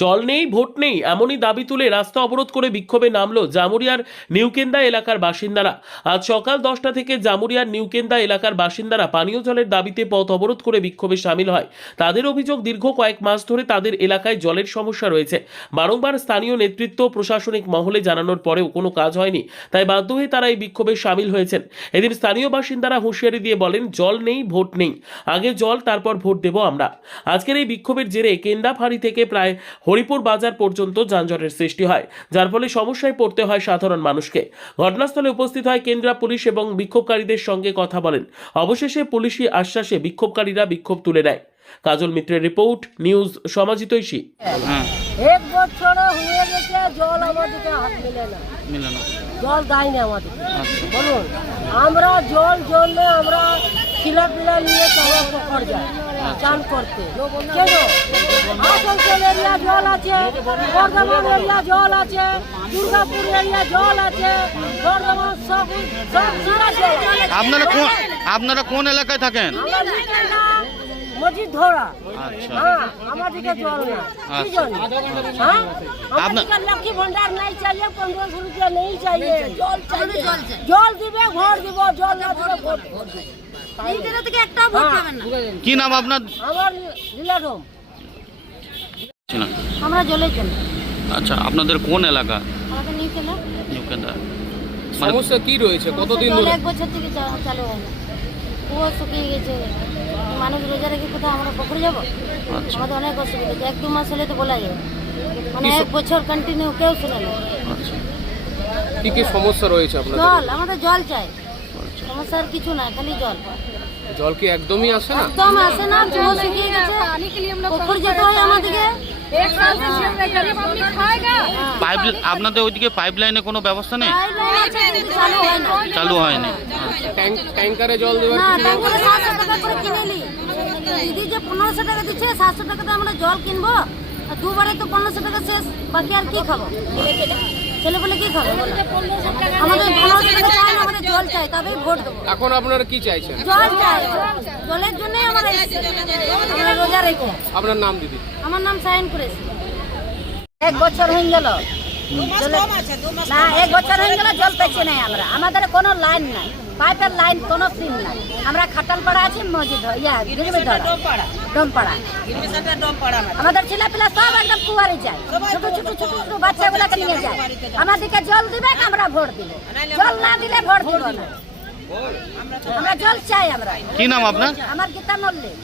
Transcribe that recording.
জল নেই, ভোট নেই, এমনই দাবি তুলে রাস্তা অবরোধ করে বিক্ষোভে নামলো জামুরিয়ার নিউকেন্দা এলাকার বাসিন্দারা। আজ সকাল 10টা থেকে জামুরিয়ার নিউকেন্দা এলাকার বাসিন্দারা পানীয় জলের দাবিতে পথ অবরোধ করে বিক্ষোভে সামিল হয়। তাদের অভিযোগ, দীর্ঘ কয়েক মাস ধরে তাদের এলাকায় জলের সমস্যা রয়েছে। বারংবার স্থানীয় নেতৃত্ব প্রশাসনিক মহলে জানানোর পরেও কোনো কাজ হয়নি, তাই বাধ্য হয়ে তারা এই বিক্ষোভে সামিল হয়েছেন। এদিন স্থানীয় বাসিন্দারা হুঁশিয়ারি দিয়ে বলেন, জল নেই, ভোট নেই, আগে জল তারপর ভোট দেব আমরা। আজকের এই বিক্ষোভের জেরে কেন্দাফাড়ি থেকে প্রায় হরিপুর বাজার পর্যন্ত যানজটের সৃষ্টি হয়, যার ফলে সমস্যায় পড়তে হয় সাধারণ মানুষকে। ঘটনাস্থলে উপস্থিত হয় কেন্দ্রা পুলিশ এবং বিক্ষোভকারীদের সঙ্গে কথা বলেন। অবশেষে পুলিশি আশ্বাসে বিক্ষোভকারীরা বিক্ষোভ তুলে নেয়। কাজল মিত্রের রিপোর্ট, নিউজ সমাজিতৈষী। এক বছর হয়ে গেছে, জল আমাদেরকে হাত মিলে না, জল দেয় না আমাদেরকে। বলুন, আমরা জল জন্য আমরা খিলাপিলা নিয়ে চলা পকড় যায় চান করতে। কেন? আসানসোল এরিয়া জল আছে, বর্ধমান এরিয়া জল আছে, দুর্গাপুর এরিয়া জল আছে, বর্ধমান সব জেলা জল আছে। আপনারা কোন এলাকায় থাকেন? মসজিদ ধরা। আচ্ছা। হ্যাঁ, আমাদেরকে জল না কি জন্য? হ্যাঁ, আমাদেরকে লক্ষ্মী ভন্ডার নাই চাইয়ে, 1500 রুপিয়া নেই চাইয়ে, জল চাইয়ে। জল দিবে, ঘর দিব, জল না দিবে ভোট দিবে। এই জায়গা থেকে একটা ভোট পাবেন না। কি নাম আপনার? আমার লীলারম। আমরা জলের জন্য। আচ্ছা, আপনাদের কোন এলাকা? আমাদের নিউকেন্দা। নিউকেন্দা। সমস্যা কি রয়েছে? কতদিন জল ধরে? 1 বছর থেকে চালু হয় না, কুয়ো শুকিয়ে গেছে। মানুষ রোজা রেখে কোথায় আমরা পুকুরে যাবো? আচ্ছা। আমাদের অনেক অসুবিধা। 1-2 মাস হলে তো বলা যাবে, মানে 1 বছর কন্টিনিউ কেউ শুনে না। আচ্ছা। কি কি সমস্যা রয়েছে আপনাদের? জল, আমাদের জল চাই, সমস্যা আর কিছু না, খালি জল। জল কি একদমই আসে না? একদম আসে না, কুয়ো শুকিয়ে গেছে, পুকুর যেতে হয় আমাদেরকে। পাইপ আপনাদের ওইদিকে পাইপ লাইনে কোনো ব্যবস্থা নেই? পাইপলাইন আছে, কিন্তু চালু হয় না। চালু হয়নি। ট্যাঙ্কারে জল দেওয়ার না, কিছু ট্যাঙ্কারে 700 টাকা করে কিনে নি। দিদি যে 1500 টাকা দিচ্ছে, 700 টাকাতে আমরা জল কিনবো, আর দুবারে তো 1500 টাকা শেষ, বাকি আর কি খাবো? ছেলে বলে কি খাবো? আমাদের 1500 টাকা চাই না, আমাদের জল চাই, তবেই ভোট দেবো। এখন আপনারা কি চাইছেন? জল চাই, জলের জন্যই আমরা রোজা রেখে। আপনার নাম দিদি? আমার নাম সাইন করেছি। 1 বছর হয়ে গেল না, 1 বছর হয়ে গেল জল পেছি নাই আমরা। আমাদের কোনো লাইন নাই, পাইপের লাইন কোনো সিন নাই। আমরা খাটালপাড়া আছি, মসজিদ ডোমপাড়া। আমাদের ছেলেপিলা সব একদম কুয়ারে যায়, ছোট ছোট ছোট ছোট বাচ্চাগুলোকে নিয়ে যায়। আমাদেরকে জল দিবে, আমরা ভোট দিব। জল না দিলে ভোট দিব না। আমরা জল চাই। আমরা কি নাম আপনার? আমার গীতা মল্লিক।